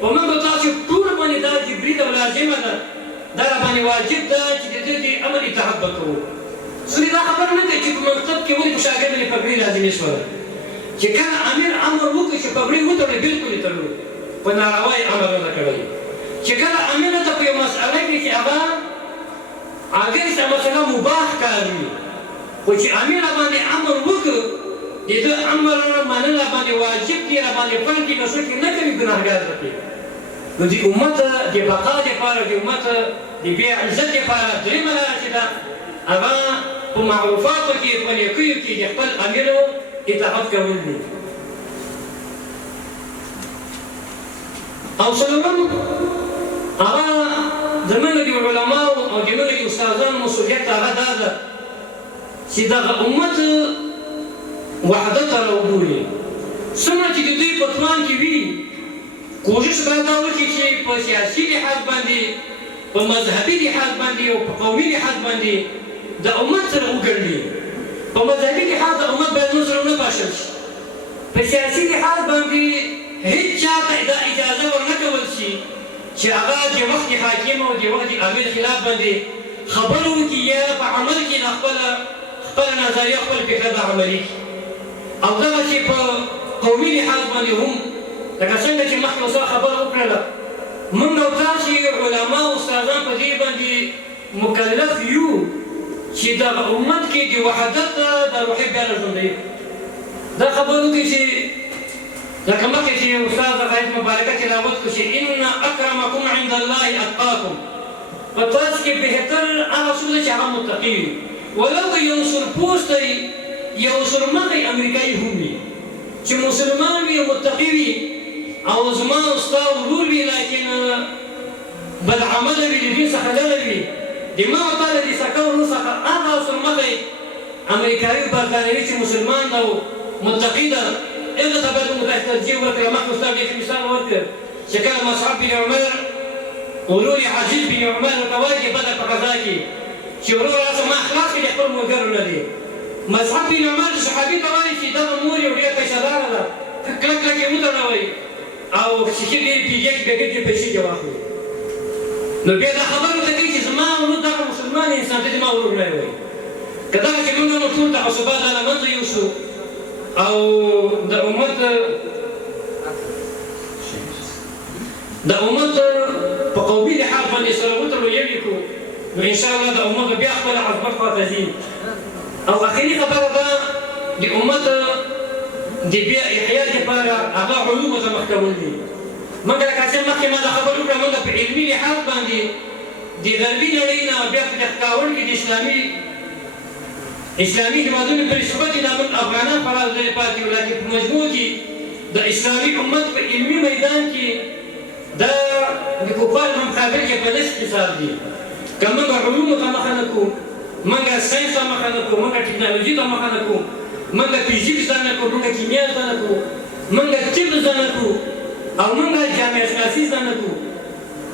په موږ تاسو ټول باندې دا جبري او لازمه ده، دا راباندې واجب ده چې د دې امر اطاعت به کوو. سوري دا خبر نه کوي چې په مکتب کې ولې په شاګرد باندې پګړۍ لازمي شوله، چې کله امیر امر وکړي چې پګړۍ وتړي بلکل یې تړلو، په ناروا یې امر نه کوي. چې کله امیر ته په یو مسئله کې چې هغه اگر څه مسله مباح کار وي خو چې امیر باندې امر وکړ د ده امر منل باندې واجب دي، راباندې فرض دي، که څوک یې نه کوي ګناهګار دی. نو د امت د بقا دپاره د امت د بیا عزت دپاره درېیمه لاره چې ده هغه په معروفاتو کې په نیکیو کې د خپل امیر اطاعت کول دي. او څلورم هغه زموږ د علماو او زموږ د استادانو مسؤلیت هغه دا ده چې دغه امت وحدت راوبولي. څومره چې د دوی په توان کې وي کوشش باید دا وکړي چې په سیاسي لحاظ باندې، په مذهبي لحاظ باندې او په قومي لحاظ باندې د امت سره وګڼي. په مذهبي لحاظ د امت باید موږ سره ونه پاشل شي، په سیاسي لحاظ باندې هېڅ چا ته دا اجازه ورنه کول شي چې هغه د وخت حاکم او د وخت امیر خلاف باندې خبرې وکړي یا په عمل کې خپله نظریه خپل فکر به عملي کړي. او دغسې په قومي لحاظ باندې هم لکه څنګه چې مخکې اوسه خبره وکړله موږ او تاسې علما او استادان په دې باندې مکلف یو چې دغه امت کې د وحدت د روحیې بیا راژوندی. دا خبره وکړي چې لکه مخکې چې استاد د آیت مبارکه تلاوت کړو چې ان اکرمکم عند الله اتقاکم، په تاسو کې بهتر هغه څوک دی چې هغه متقي وي، ولو که یو سورپوستی یو سورمخی امریکایي هم وي چې مسلمان وي او متقي وي او زما او ستا ورور وي لیکن بدعمله وي، د دین څخه لرې وي، د ما او تا له دې سکه ورور څخه هغه سورمخی امریکایي برطانوي چې مسلمان ده او متقي ده هغه ته باید موږ ترجیح ورکړو. مخکې استاد ډېر مثال ورکړ چې کله مصعب بن عمر ورور یې عزیز بن عمر ورته وایي د بدر په غزا کې چې ورور راسه ما خلاص کړي خپل ملګرو نه دي. مصعب بن عمر صحابي ته وایي چې دغه مور یو ډېره پیسهداره ده، کلک او سیکې ډېرې پیږې کې بیا ګټې پیسې دې واخلو نو بیا دا خبره ورته کوي چې زما ورور دغه مسلمان انسان ته زما ورور نه وایي که دغه چې موږ نو ټول تعصبات له منځه یوسو او د امت په قومي لحاظ باندې سره وتړو یو یې کړو نو انشاءالله د امت بیا خپله عظمت خواته ځي او اخري خبره ده د امت د بیا احیا دپاره هغه علومو ته مخ کول دي موږ لکه څنګه مخکې ما دا خبره وکړه موږ په علمي لحاظ باندې د غربي نړۍ نه بیا په تحقاول کې د اسلامي هېوادونو په نسبت دا موږ افغانان خورا لرې پاتې یو لکن په مجموع کې د اسلامي امت په علمي میدان کې دا د کفارو په مقابل کې په نصف حساب دي که موږ علومو ته مخه نه کړو موږ ساینس ته مخه نه کړو موږ ټکنالوژي ته مخه نه کړو موږ فزیک زده نه کړو موږ کیمیا زده نه کړو موږ طب زده نه کړو او موږ جامعه شناسي زده نه کړو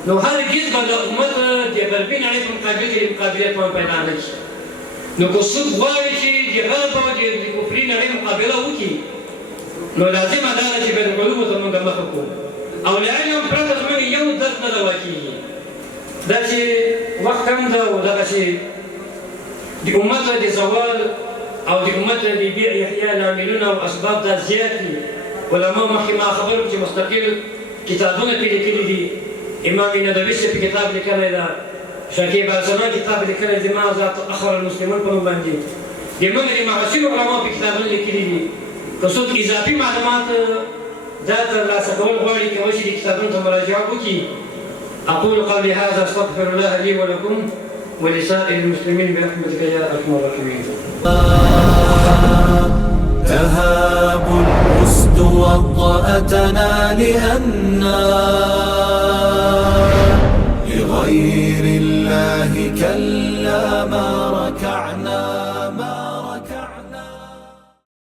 نو هرګز به د امت د غربي نړۍ په مقابل کې مقابلیت پیدا نه شي نو که څوک غواړي چې د غرب او د کفري نړۍ مقابله وکړي نو لازمه دا ده چې باید علومو ته موږ مخه کړو او له علم پرته زموږ یو درد نه دوا کېږي دا چې وخت کم ده او دغه چې د امت د زوال او د امت د بیا احیا لاملونه او اسباب دا زیات دي علما مخکې ما خبرو چې مستقل کتابونه پرې لیکلي دي امام ندوي صاحب کتاب لیکلی ده شکیب الزمان کتاب لیکلی دی ماذا تأخر المسلمون په نوم باندې د موږ د معاصرو علماو په کتابونه لیکلي دي که څوک اضافي معلومات دا ترلاسه کول غواړي کولی شي د کتابونو ته مراجعه وکړي أقول قولي هذا أستغفر الله لي ولكم ولسائر المسلمين برحمتك يا أرحم الراحمين. تهاب الأسد وطأتنا لأننا لغير